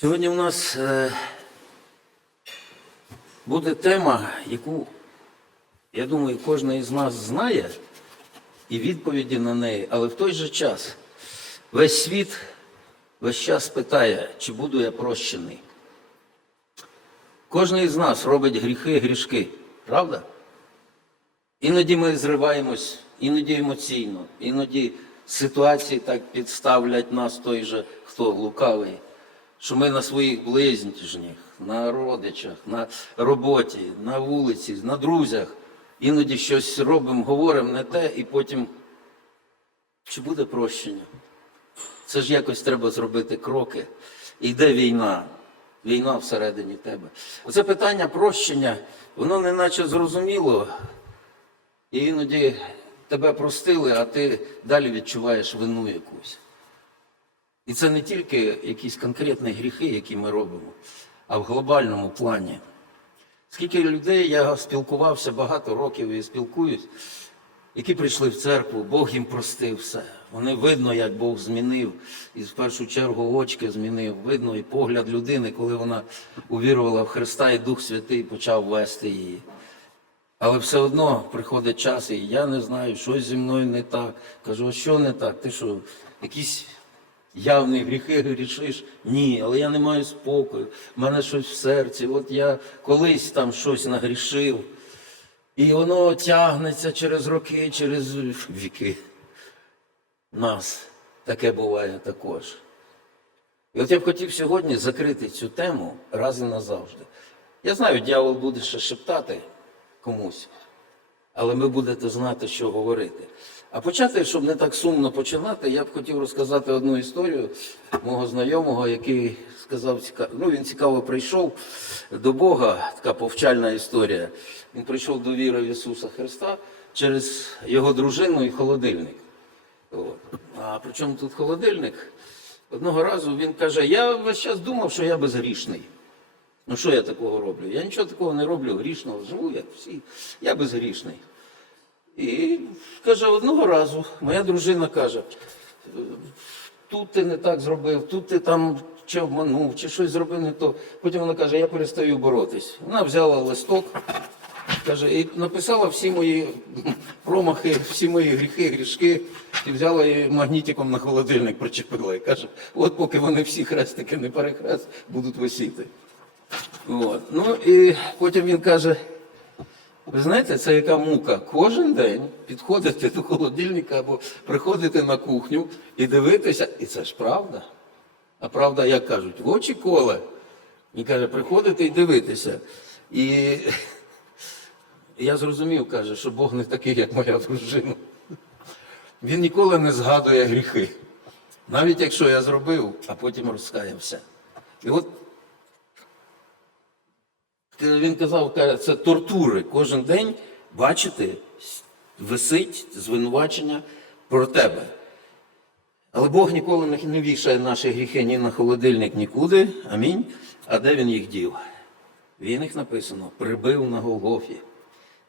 Сьогодні у нас е, буде тема, яку, я думаю, кожен із нас знає і відповіді на неї, але в той же час весь світ весь час питає, чи буду я прощений. Кожен із нас робить гріхи, грішки, правда? Іноді ми зриваємось, іноді емоційно, іноді ситуації так підставлять нас той же, хто лукавий, що ми на своїх ближніх, на родичах, на роботі, на вулиці, на друзях іноді щось робимо, говоримо не те, і потім чи буде прощення? Це ж якось треба зробити кроки. Йде війна. Війна всередині тебе. Оце питання прощення, воно не наче зрозуміло, і іноді тебе простили, а ти далі відчуваєш вину якусь. І це не тільки якісь конкретні гріхи, які ми робимо, а в глобальному плані. Скільки людей я спілкувався багато років і спілкуюсь, які прийшли в церкву, Бог їм простив все. Вони видно, як Бог змінив, і в першу чергу очки змінив. Видно і погляд людини, коли вона увірувала в Христа, і Дух Святий почав вести її. Але все одно приходить час, і я не знаю, що зі мною не так. Кажу, а що не так? Ти що, якісь явні гріхи грішиш? Ні, але я не маю спокою. в мене щось в серці. От я колись там щось нагрішив. І воно тягнеться через роки, через віки. Нас таке буває також. І от я б хотів сьогодні закрити цю тему раз і назавжди. Я знаю, дьявол буде ще шептати комусь, але ви будете знати, що говорити. А почати, щоб не так сумно починати, я б хотів розказати одну історію мого знайомого, який сказав, ну він цікаво прийшов до Бога, така повчальна історія. Він прийшов до віри в Ісуса Христа через його дружину і холодильник. А при чому тут холодильник? Одного разу він каже: я весь час думав, що я безгрішний. Ну що я такого роблю? Я нічого такого не роблю грішного, живу як всі, я безгрішний. І каже, одного разу моя дружина каже, тут ти не так зробив, тут ти там чи обманув, чи щось зробив не то. Потім вона каже, я перестаю боротись. Вона взяла листок, каже, і написала всі мої промахи, всі мої гріхи, грішки, і взяла і магнітиком на холодильник причепила. І каже, от поки вони всі хрестики не перехрест, будуть висіти. От. Ну і потім він каже: ви знаєте, це яка мука? Кожен день підходити до холодильника або приходити на кухню і дивитися, і це ж правда. А правда, як кажуть, в очі коле. Він каже, приходити і дивитися. І я зрозумів, каже, що Бог не такий, як моя дружина. Він ніколи не згадує гріхи. Навіть якщо я зробив, а потім розкаявся. І от він казав, це тортури. Кожен день бачити, висить звинувачення про тебе. Але Бог ніколи не- не вішає наші гріхи ні на холодильник, нікуди. Амінь. А де він їх дів? Він їх написано, прибив на Голгофі.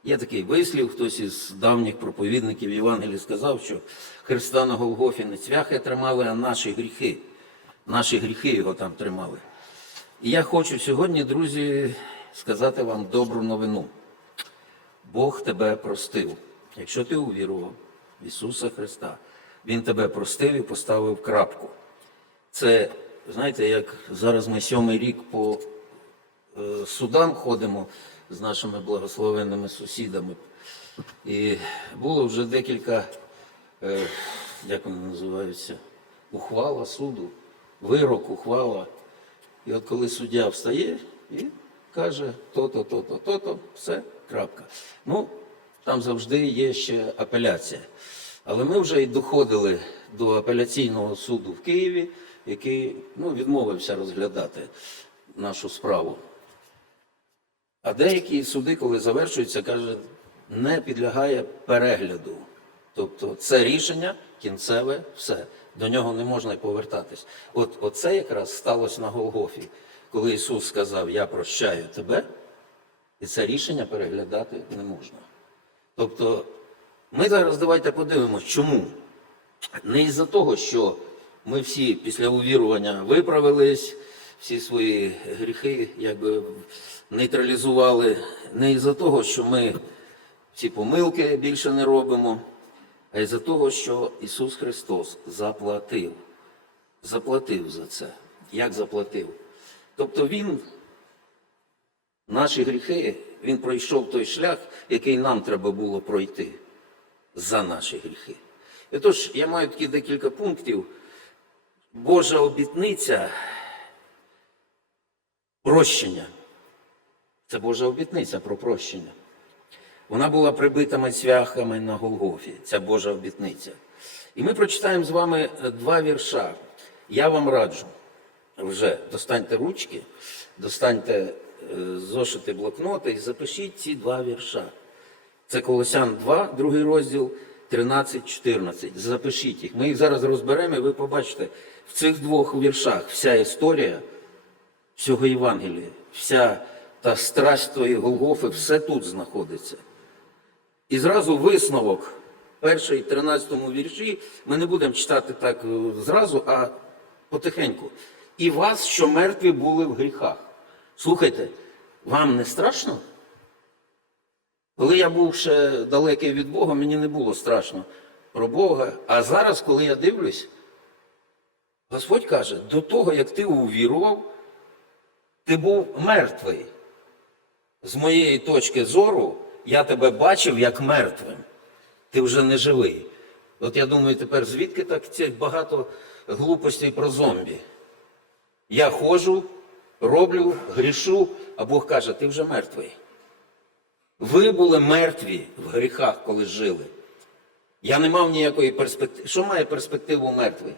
Є такий вислів, хтось із давніх проповідників Євангелії сказав, що Христа на Голгофі не цвяхи тримали, а наші гріхи. Наші гріхи його там тримали. І я хочу сьогодні, друзі, сказати вам добру новину. Бог тебе простив. Якщо ти увірував в Ісуса Христа, Він тебе простив і поставив крапку. Це, знаєте, як зараз ми сьомий рік по е, судам ходимо з нашими благословенними сусідами. І було вже декілька, е, як вони називаються, ухвала суду, вирок, ухвала. І от коли суддя встає і каже то-то, то-то, то-то, все, крапка. Ну, там завжди є ще апеляція. Але ми вже й доходили до апеляційного суду в Києві, який ну, відмовився розглядати нашу справу. А деякі суди, коли завершуються, каже, не підлягає перегляду. Тобто це рішення кінцеве, все. До нього не можна повертатись. От оце якраз сталося на Голгофі, коли Ісус сказав, я прощаю тебе, і це рішення переглядати не можна. Тобто, ми зараз давайте подивимось, чому. Не із-за того, що ми всі після увірування виправились, всі свої гріхи якби нейтралізували не із-за того, що ми ці помилки більше не робимо, а із-за того, що Ісус Христос заплатив. Заплатив за це. Як заплатив? Тобто Він наші гріхи, Він пройшов той шлях, який нам треба було пройти за наші гріхи. І тож я маю такі декілька пунктів. Божа обітниця прощення. Це Божа обітниця про прощення. Вона була прибита цвяхами на Голгофі, ця Божа обітниця. І ми прочитаємо з вами два вірша. Я вам раджу вже достаньте ручки, достаньте е, зошити блокноти і запишіть ці два вірша. Це Колосян 2, другий розділ, 13-14. Запишіть їх. Ми їх зараз розберемо, і ви побачите в цих двох віршах вся історія всього Євангелія, вся та страсть тої Голгофи, все тут знаходиться. І зразу висновок, перший 13 вірші, ми не будемо читати так е, зразу, а потихеньку. І вас, що мертві були в гріхах. Слухайте, вам не страшно? Коли я був ще далекий від Бога, мені не було страшно про Бога. А зараз, коли я дивлюсь, Господь каже, до того, як ти увірував, ти був мертвий. З моєї точки зору, я тебе бачив як мертвим. Ти вже не живий. От я думаю, тепер звідки так ці багато глупостей про зомбі? Я ходжу, роблю, грішу, а Бог каже, ти вже мертвий. Ви були мертві в гріхах, коли жили. Я не мав ніякої перспективи. Що має перспективу мертвий?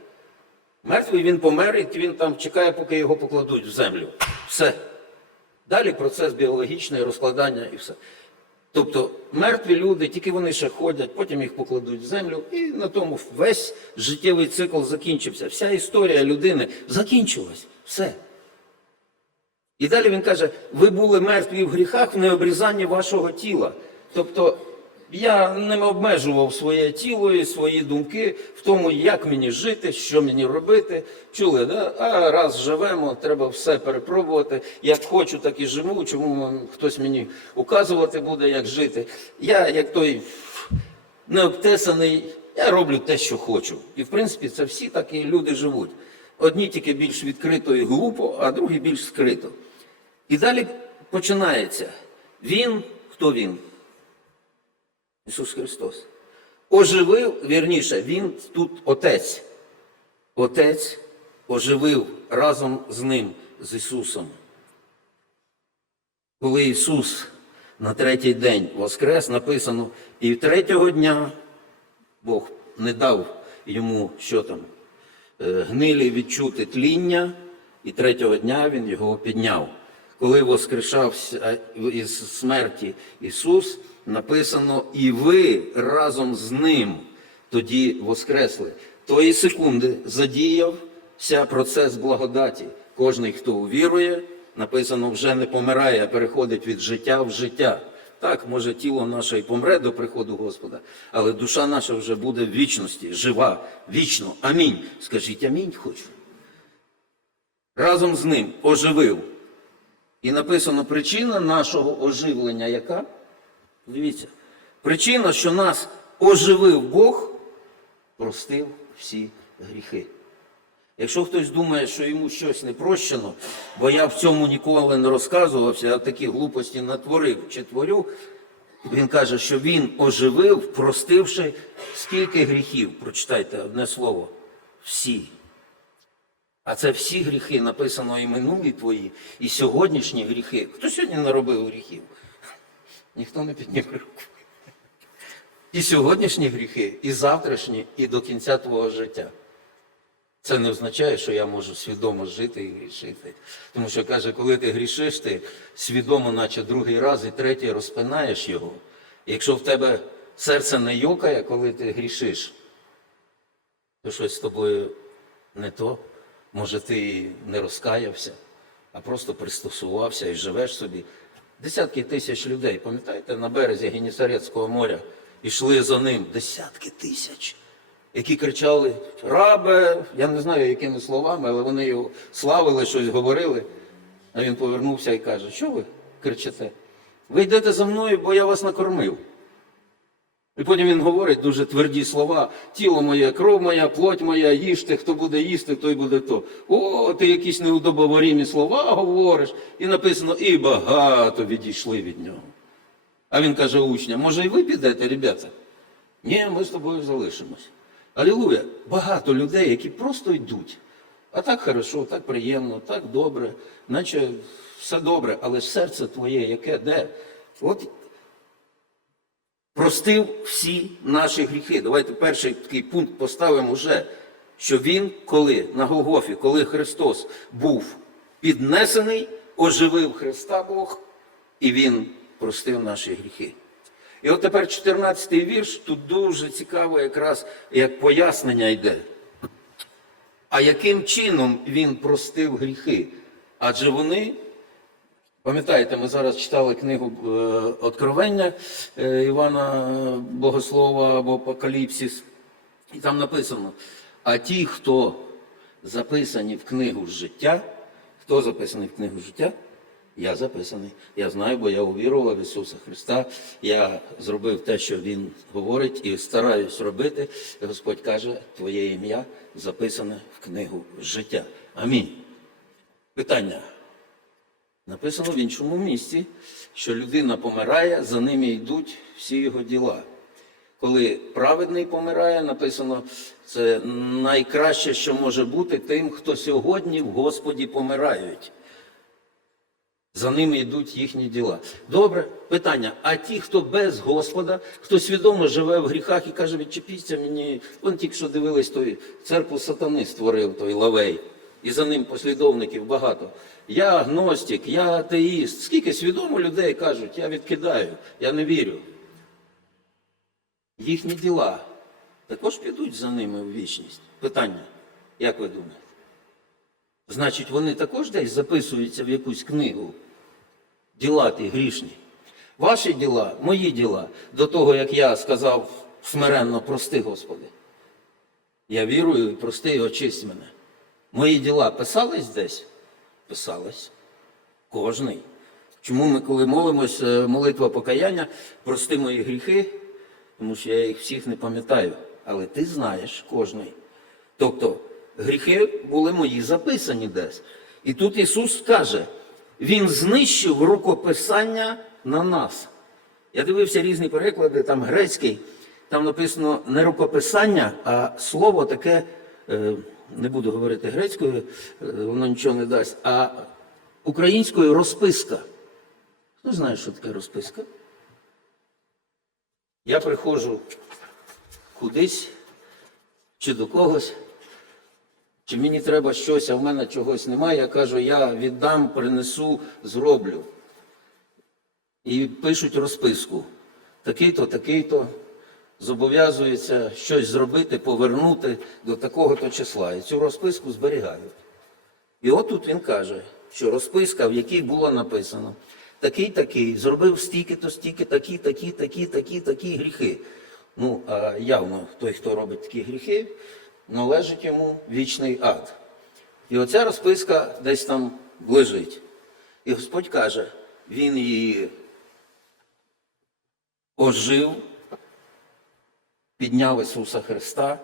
Мертвий він помер, і він там чекає, поки його покладуть в землю. Все. Далі процес біологічний, розкладання і все. Тобто мертві люди, тільки вони ще ходять, потім їх покладуть в землю, і на тому весь життєвий цикл закінчився. Вся історія людини закінчилась. Все. І далі він каже: ви були мертві в гріхах в необрізанні вашого тіла. Тобто я не обмежував своє тіло і свої думки в тому, як мені жити, що мені робити. Чули, да? а раз живемо, треба все перепробувати. Як хочу, так і живу. Чому хтось мені указувати буде, як жити? Я, як той необтесаний, я роблю те, що хочу. І в принципі, це всі такі люди живуть. Одні тільки більш відкрито і глупо, а другі більш скрито. І далі починається. Він, хто він? Ісус Христос. Оживив, вірніше, Він тут Отець. Отець оживив разом з ним, з Ісусом. Коли Ісус на третій день воскрес, написано, і третього дня Бог не дав йому що там, гнилі відчути тління, і третього дня Він його підняв. Коли воскрешався із смерті Ісус, написано, і ви разом з ним тоді воскресли. Тої секунди задіявся процес благодаті. Кожний, хто увірує, написано, вже не помирає, а переходить від життя в життя. Так, може, тіло наше і помре до приходу Господа, але душа наша вже буде в вічності, жива, вічно. Амінь. Скажіть амінь хочу. Разом з ним оживив. І написано причина нашого оживлення яка? Дивіться, причина, що нас оживив Бог, простив всі гріхи. Якщо хтось думає, що йому щось не прощено, бо я в цьому ніколи не розказувався, а такі глупості натворив чи творю, він каже, що він оживив, простивши скільки гріхів. Прочитайте одне слово. Всі. А це всі гріхи написано і минулі твої, і сьогоднішні гріхи. Хто сьогодні наробив гріхів? Ніхто не підняв руку. І сьогоднішні гріхи, і завтрашні, і до кінця твого життя. Це не означає, що я можу свідомо жити і грішити. Тому що каже, коли ти грішиш, ти свідомо, наче другий раз і третій розпинаєш його. Якщо в тебе серце не йокає, коли ти грішиш, то щось з тобою не то. Може, ти не розкаявся, а просто пристосувався і живеш собі. Десятки тисяч людей, пам'ятаєте, на березі Генісарецького моря йшли за ним десятки тисяч. Які кричали рабе, я не знаю, якими словами, але вони його славили, щось говорили. А він повернувся і каже: що ви кричите? Ви йдете за мною, бо я вас накормив. І потім він говорить дуже тверді слова: тіло моє, кров моя, плоть моя, їжте, хто буде їсти, той буде то. О, ти якісь неудобоворімі слова говориш. І написано, і багато відійшли від нього. А він каже учням, може, і ви підете, ребята? Ні, ми з тобою залишимось. Алілуя! Багато людей, які просто йдуть. А так хорошо, так приємно, так добре, наче все добре, але серце твоє, яке де? От простив всі наші гріхи. Давайте перший такий пункт поставимо вже, що він, коли на Голгофі, коли Христос був піднесений, оживив Христа Бог, і Він простив наші гріхи. І от тепер 14-й вірш, тут дуже цікаво якраз як пояснення йде. А яким чином він простив гріхи? Адже вони, пам'ятаєте, ми зараз читали книгу е, Откровення е, Івана Богослова або Апокаліпсис, і там написано: а ті, хто записані в книгу життя, хто записаний в книгу життя? Я записаний. Я знаю, бо я увірував в Ісуса Христа. Я зробив те, що Він говорить, і стараюсь робити. І Господь каже, Твоє ім'я записане в книгу життя. Амінь. Питання. Написано в іншому місці, що людина помирає, за ними йдуть всі його діла. Коли праведний помирає, написано, це найкраще, що може бути тим, хто сьогодні в Господі помирають. За ними йдуть їхні діла. Добре, питання. А ті, хто без Господа, хто свідомо живе в гріхах і каже, відчепіться мені, вон тільки що дивились той церкву сатани створив, той лавей, і за ним послідовників багато. Я агностик, я атеїст. Скільки свідомо людей кажуть, я відкидаю, я не вірю. Їхні діла також підуть за ними в вічність. Питання, як ви думаєте? Значить, вони також десь записуються в якусь книгу. Діла ті грішні. Ваші діла, мої діла, до того, як я сказав смиренно, прости, Господи. Я вірую і прости і очисть мене. Мої діла писались десь? Писались. Кожний. Чому ми, коли молимось, е, молитва покаяння, прости мої гріхи, тому що я їх всіх не пам'ятаю. Але ти знаєш кожний. Тобто гріхи були мої записані десь. І тут Ісус каже, Він знищив рукописання на нас. Я дивився різні переклади, там грецький, там написано не рукописання, а слово таке, е, не буду говорити грецькою, е, воно нічого не дасть, а українською розписка. Хто знає, що таке розписка? Я приходжу кудись чи до когось, чи мені треба щось, а в мене чогось немає, я кажу, я віддам, принесу, зроблю. І пишуть розписку. Такий-то, такий-то зобов'язується щось зробити, повернути до такого-то числа. І цю розписку зберігають. І от тут він каже, що розписка, в якій було написано, такий, такий, зробив стільки-то, стільки, такі, такі, такі, такі, такі гріхи. Ну, а явно той, хто робить такі гріхи, належить йому вічний ад. І оця розписка десь там лежить. І Господь каже, Він її ожив, підняв Ісуса Христа,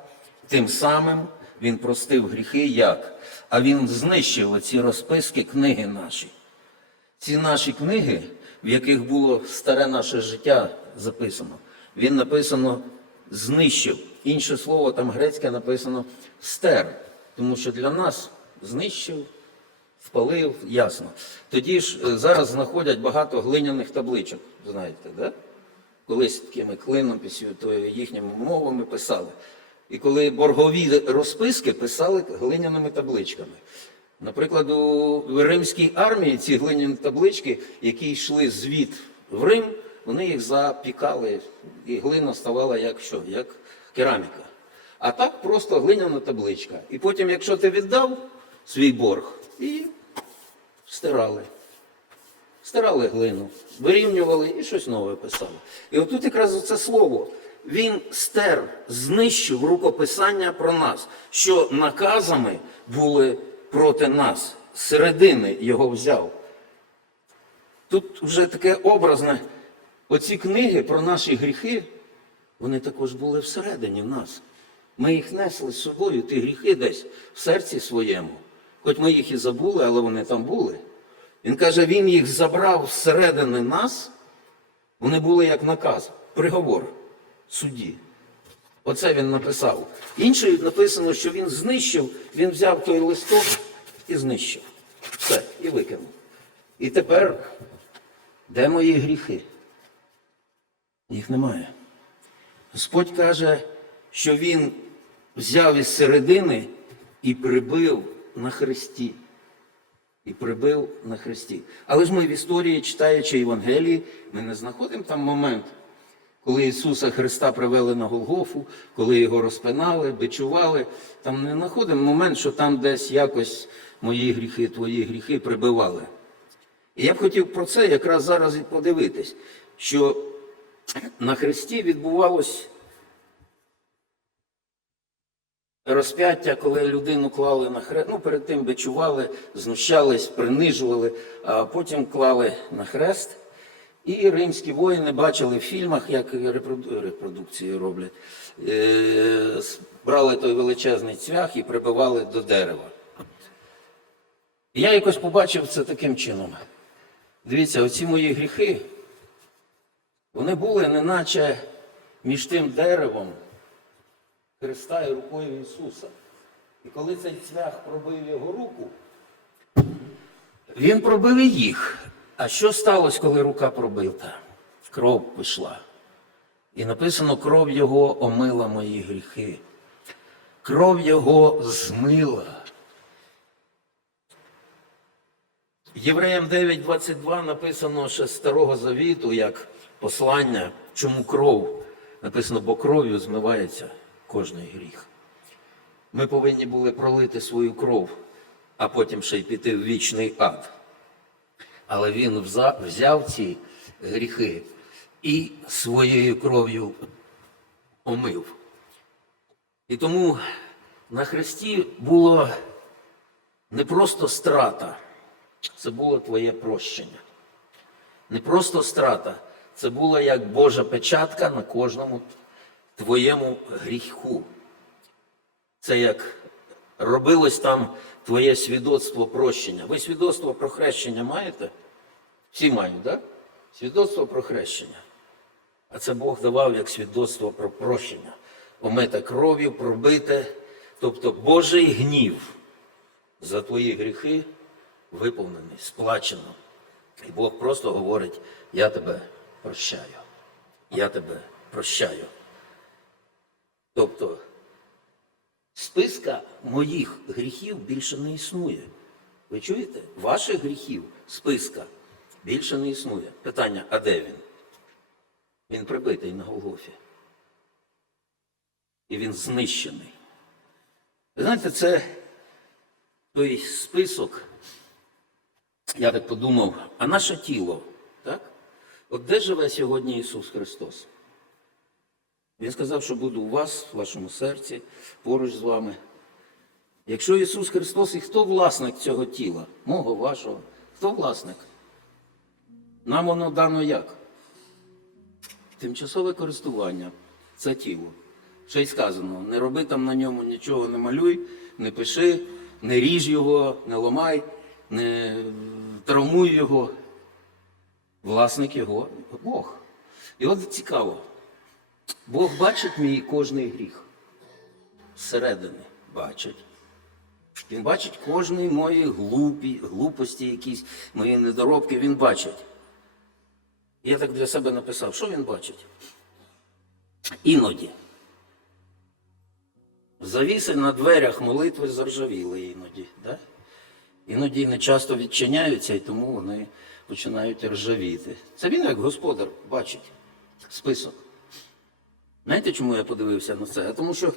тим самим Він простив гріхи як? А Він знищив оці розписки книги наші. Ці наші книги, в яких було старе наше життя записано, він написано знищив. Інше слово там грецьке написано стер, тому що для нас знищив, спалив, ясно. Тоді ж е, зараз знаходять багато глиняних табличок, знаєте, да? колись такими клинописью, то їхніми мовами писали. І коли боргові розписки писали глиняними табличками. Наприклад, у римській армії ці глиняні таблички, які йшли звід в Рим, вони їх запікали, і глина ставала як що, як кераміка. А так просто глиняна табличка. І потім, якщо ти віддав свій борг, і стирали. Стирали глину, вирівнювали і щось нове писали. І отут якраз це слово. він стер, знищив рукописання про нас, що наказами були проти нас. З середини його взяв. Тут вже таке образне. Оці книги про наші гріхи, вони також були всередині в нас. Ми їх несли з собою, ті гріхи десь в серці своєму. Хоч ми їх і забули, але вони там були. Він каже, він їх забрав зсередини нас, вони були як наказ, приговор судді. Оце він написав. Іншою написано, що він знищив, він взяв той листок і знищив. Все, і викинув. І тепер, де мої гріхи? Їх немає. Господь каже, що Він взяв із середини і прибив на хресті. І прибив на хресті. Але ж ми в історії, читаючи Євангелії, ми не знаходимо там момент, коли Ісуса Христа привели на Голгофу, коли його розпинали, бичували. Там не знаходимо момент, що там десь якось мої гріхи, твої гріхи прибивали. І я б хотів про це якраз зараз і подивитись, що на Христі відбувалось розп'яття, коли людину клали на хрест, ну перед тим бичували, знущались, принижували, а потім клали на хрест. І римські воїни бачили в фільмах, як репродукції роблять, е, брали той величезний цвях і прибивали до дерева. Я якось побачив це таким чином. Дивіться, оці мої гріхи, вони були неначе між тим деревом Христа і рукою Ісуса. І коли цей цвях пробив його руку, він пробив і їх. А що сталося, коли рука пробита? Кров пішла. І написано, кров його омила мої гріхи. Кров його змила. Євреям 9.22 написано ще Старого Завіту, як послання, чому кров. Написано, бо кров'ю змивається кожний гріх. Ми повинні були пролити свою кров, а потім ще й піти в вічний ад. Але він взяв ці гріхи і своєю кров'ю омив. І тому на Христі було не просто страта, це було твоє прощення. Не просто страта, це була як Божа печатка на кожному твоєму гріху. Це як робилось там твоє свідоцтво прощення. Ви свідоцтво про хрещення маєте? Всі мають, так? Да? Свідоцтво про хрещення. А це Бог давав як свідоцтво про прощення. Омите кров'ю, пробите. Тобто Божий гнів за твої гріхи виповнений, сплачено. І Бог просто говорить: я тебе прощаю. Я тебе прощаю. Тобто списка моїх гріхів більше не існує. Ви чуєте? Ваших гріхів списка більше не існує. Питання, а де він? Він прибитий на Голгофі. І він знищений. Ви знаєте, це той список, я так подумав, а наше тіло, так? От де живе сьогодні Ісус Христос? Він сказав, що буду у вас, в вашому серці, поруч з вами. Якщо Ісус Христос і хто власник цього тіла, мого, вашого, хто власник? Нам воно дано як? Тимчасове користування це тіло. Ще й сказано, не роби там на ньому нічого, не малюй, не пиши, не ріж його, не ламай, не травмуй його. Власник його Бог. І от цікаво. Бог бачить мій кожний гріх. Зсередини бачить. Він бачить кожний мої глупі, глупості, якісь мої недоробки, він бачить. Я так для себе написав, що він бачить? Іноді. Завіси на дверях молитви заржавіли іноді. Да? Іноді не часто відчиняються, і тому вони починають ржавіти. Це він, як господар, бачить список. Знаєте, чому я подивився на це? Тому що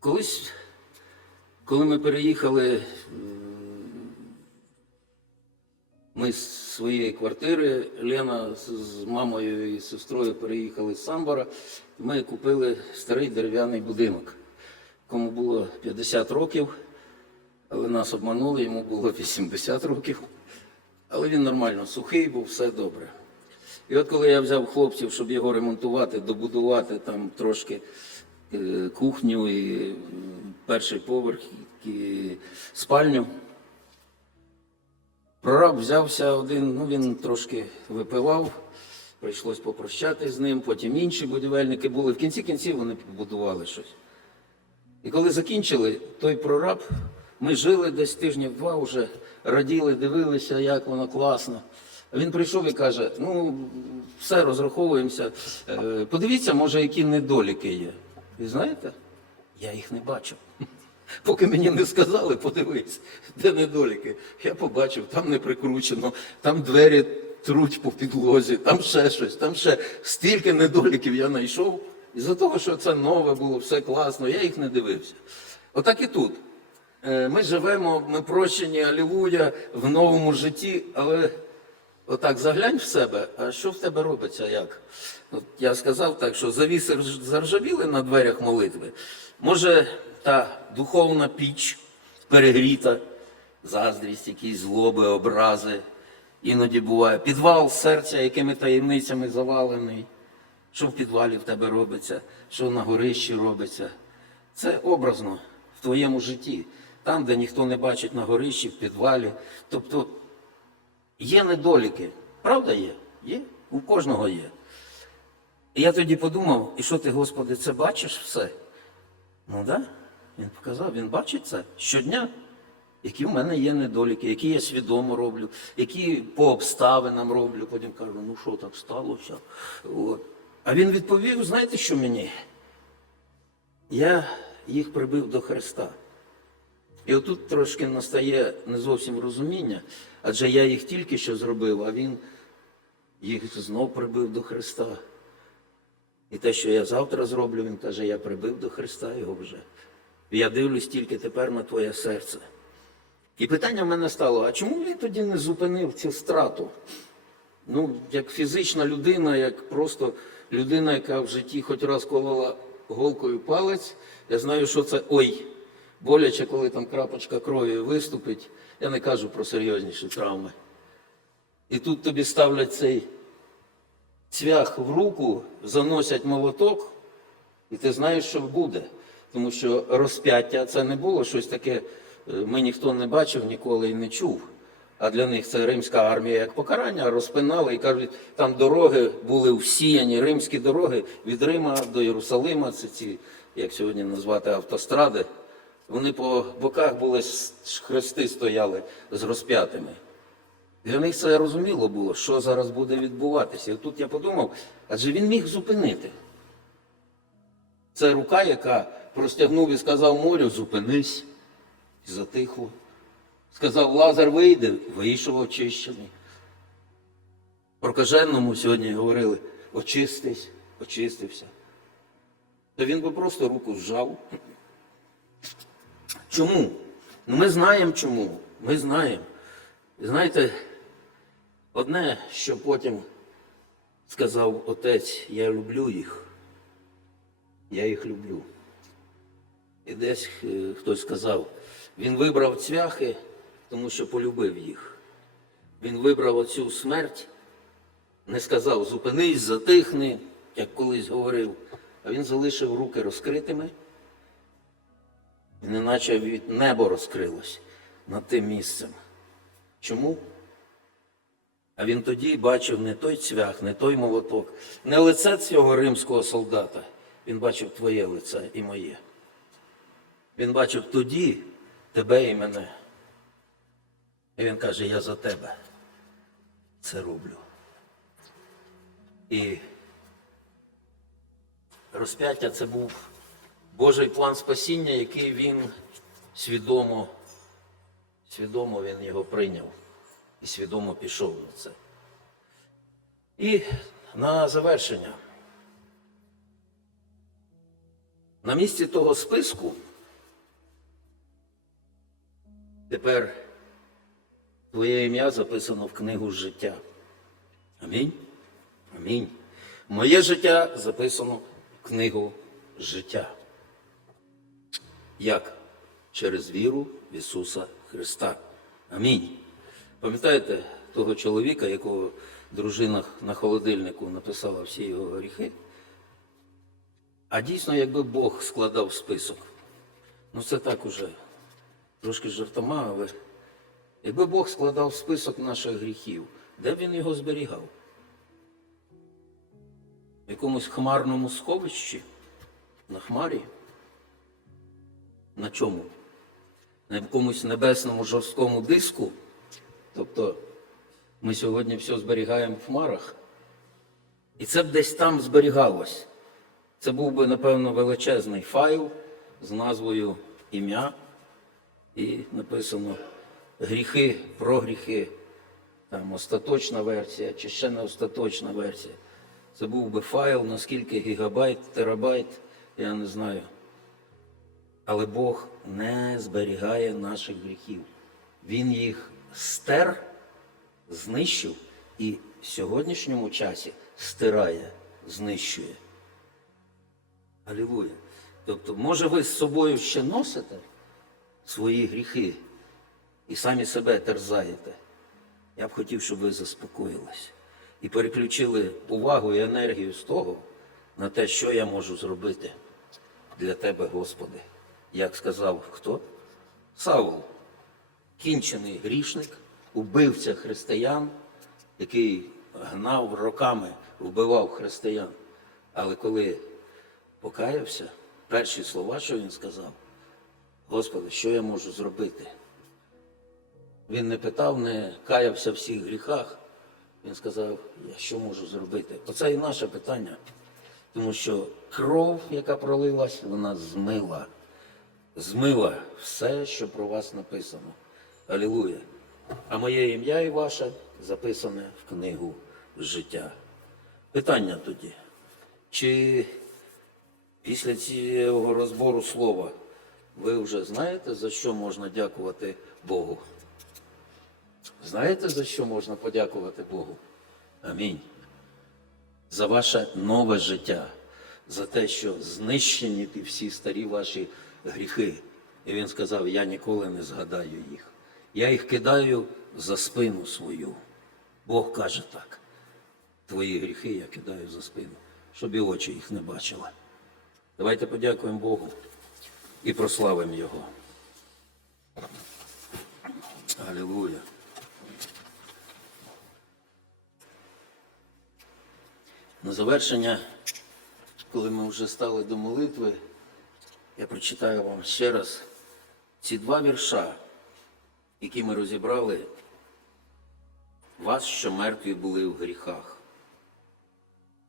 колись, коли ми переїхали Ми з своєї квартири, Лена з- мамою і сестрою переїхали з Самбора. Ми купили старий дерев'яний будинок, кому було 50 років, але нас обманули, йому було 80 років. Але він нормально сухий був, все добре. І от коли я взяв хлопців, щоб його ремонтувати, добудувати там трошки е, кухню і перший поверх, і спальню. Прораб взявся один, ну він трошки випивав, прийшлось попрощатись з ним, потім інші будівельники були. В кінці кінців вони побудували щось. І коли закінчили, той прораб, ми жили десь тижнів два вже, раділи, дивилися, як воно класно. Він прийшов і каже: ну, все, розраховуємося. Е, Подивіться, може, які недоліки є. І знаєте, я їх не бачив. Поки мені не сказали, подивись, де недоліки. Я побачив, там не прикручено, там двері труть по підлозі, там ще щось, там ще стільки недоліків я знайшов. Із-за того, що це нове було, все класно, я їх не дивився. Отак і тут. Е, Ми живемо, ми прощені, алілуя, в новому житті, але отак заглянь в себе, а що в тебе робиться як? От я сказав так, що завіси заржавіли на дверях молитви. Може, та духовна піч перегріта, заздрість, якісь злоби, образи. Іноді буває підвал серця, якими таємницями завалений. Що в підвалі в тебе робиться, що на горищі робиться. Це образно в твоєму житті, там, де ніхто не бачить на горищі, в підвалі. Тобто є недоліки. Правда є? Є. У кожного є. І я тоді подумав, і що ти, Господи, це бачиш все? Ну да? він показав, він бачить це щодня, які в мене є недоліки, які я свідомо роблю, які по обставинам роблю. Потім кажу, ну що так сталося? От. А він відповів, знаєте, що мені? Я їх прибив до Христа. І отут трошки настає не зовсім розуміння, адже я їх тільки що зробив, а він їх знов прибив до Христа. І те, що я завтра зроблю, він каже, я прибив до Христа його вже. Я дивлюсь тільки тепер на твоє серце. І питання в мене стало: а чому він тоді не зупинив цю страту? Ну, як фізична людина, як просто людина, яка в житті хоч раз колола голкою палець, я знаю, що це ой. Боляче, коли там крапочка крові виступить, я не кажу про серйозніші травми. І тут тобі ставлять цей цвях в руку, заносять молоток, і ти знаєш, що буде. Тому що розп'яття це не було щось таке, е, ми ніхто не бачив ніколи і не чув. А для них це римська армія як покарання, розпинали і кажуть, там дороги були всіяні, римські дороги від Рима до Єрусалима, це ці, як сьогодні назвати, автостради. Вони по боках були хрести стояли з розп'ятими. Для них це розуміло було, що зараз буде відбуватися. І тут я подумав, адже він міг зупинити. Це рука, яка простягнув і сказав морю, зупинись, і затихло. Сказав, Лазар вийде, вийшов очищений. Прокаженному сьогодні говорили, очистись, очистився. То він би просто руку зжав. Чому? Ну, ми знаємо чому. Ми знаємо. Знаєте, одне, що потім сказав отець, я люблю їх. Я їх люблю. І десь е, хтось сказав, він вибрав цвяхи, тому що полюбив їх. Він вибрав оцю смерть, не сказав зупинись, затихни, як колись говорив, а він залишив руки розкритими, неначе від небо розкрилось над тим місцем. Чому? А він тоді бачив не той цвях, не той молоток, не лице цього римського солдата. Він бачив твоє лице і моє. Він бачив тоді тебе і мене. І він каже, я за тебе це роблю. І розп'яття це був Божий план спасіння, який він свідомо, свідомо він його прийняв і свідомо пішов на це. І на завершення. На місці того списку тепер Твоє ім'я записано в книгу життя. Амінь. Амінь. Моє життя записано в книгу життя. Як? Через віру в Ісуса Христа. Амінь. Пам'ятаєте того чоловіка, якого дружина на холодильнику написала всі його гріхи? А дійсно, якби Бог складав список, ну це так уже трошки жартома, але якби Бог складав список наших гріхів, де б він його зберігав? В якомусь хмарному сховищі? На хмарі? На чому? На якомусь небесному жорсткому диску? Тобто ми сьогодні все зберігаємо в хмарах. І це б десь там зберігалось. Це був би, напевно, величезний файл з назвою ім'я. І написано гріхи про гріхи. Там остаточна версія чи ще не остаточна версія. Це був би файл, наскільки гігабайт, терабайт, я не знаю. Але Бог не зберігає наших гріхів. Він їх стер, знищив і в сьогоднішньому часі стирає, знищує. Алілуя. Тобто, може, ви з собою ще носите свої гріхи і самі себе терзаєте. Я б хотів, щоб ви заспокоїлись і переключили увагу і енергію з того на те, що я можу зробити для тебе, Господи. Як сказав хто? Саул, кінчений грішник, убивця християн, який гнав роками, вбивав християн. Але коли покаявся, перші слова, що він сказав, Господи, що я можу зробити? Він не питав, не каявся в всіх гріхах. Він сказав, я що можу зробити? Оце і наше питання. Тому що кров, яка пролилась, вона змила. Змила все, що про вас написано. Алілуя. А моє ім'я і ваше записане в книгу життя. Питання тоді. Чи після цього розбору слова ви вже знаєте, за що можна дякувати Богу? Знаєте, за що можна подякувати Богу? Амінь. За ваше нове життя, за те, що знищені ті всі старі ваші гріхи. І він сказав: Я ніколи не згадаю їх. Я їх кидаю за спину свою. Бог каже так. Твої гріхи я кидаю за спину, щоб і очі їх не бачили. Давайте подякуємо Богу і прославимо Його. Алілуя. На завершення, коли ми вже стали до молитви, я прочитаю вам ще раз ці два вірша, які ми розібрали. Вас, що мертві були в гріхах.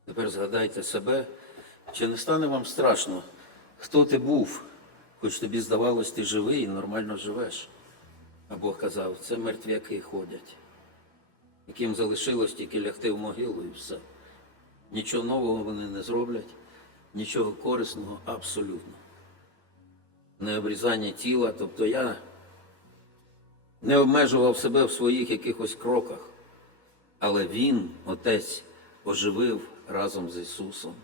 Тепер згадайте себе, чи не стане вам страшно, хто ти був, хоч тобі здавалось, ти живий і нормально живеш. А Бог казав, це мертвяки ходять, яким залишилось тільки лягти в могилу і все. Нічого нового вони не зроблять, нічого корисного абсолютно. Не обрізання тіла, тобто я не обмежував себе в своїх якихось кроках, але Він, Отець, оживив разом з Ісусом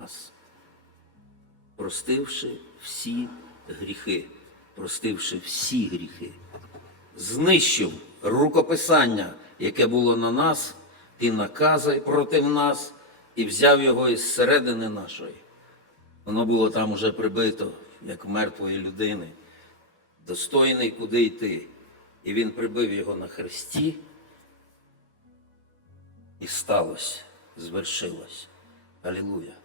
нас, простивши всі гріхи, простивши всі гріхи, знищив рукописання, яке було на нас, і накази проти нас, і взяв його із середини нашої. Воно було там уже прибито, як мертвої людини, достойний куди йти. І він прибив його на хресті, і сталося, звершилось. Алілуя.